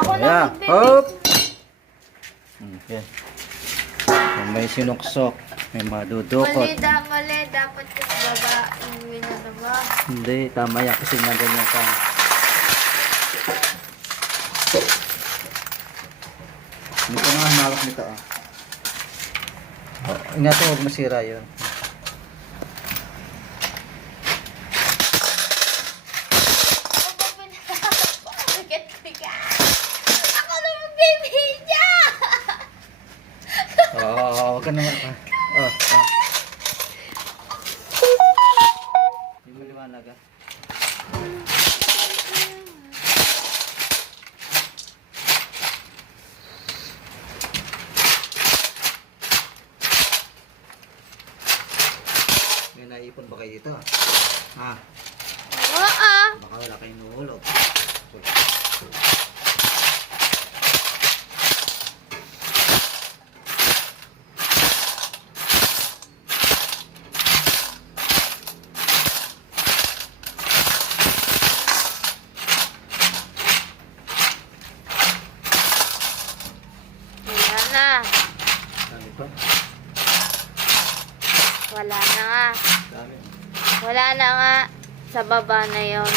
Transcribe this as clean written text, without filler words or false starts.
Ako na Yeah. magbibig. Hop! Okay. May sinuksok. May madudukot. Mali. Dapat yung baba. Yung winadaba. Hindi, tama yan kasi nga ganyan ka. Hindi ko nga hawak nito ah. Oh, ingatan, huwag masira yun. Ako na magbibidya! Huwag ka naman. Hindi mo liwanag ah. May naipon ba kayo dito? Ah, Oo. baka wala kayong nuhulog. Wala na. Dami pa. Wala na nga. Dami. Wala na nga. Sa baba na yon.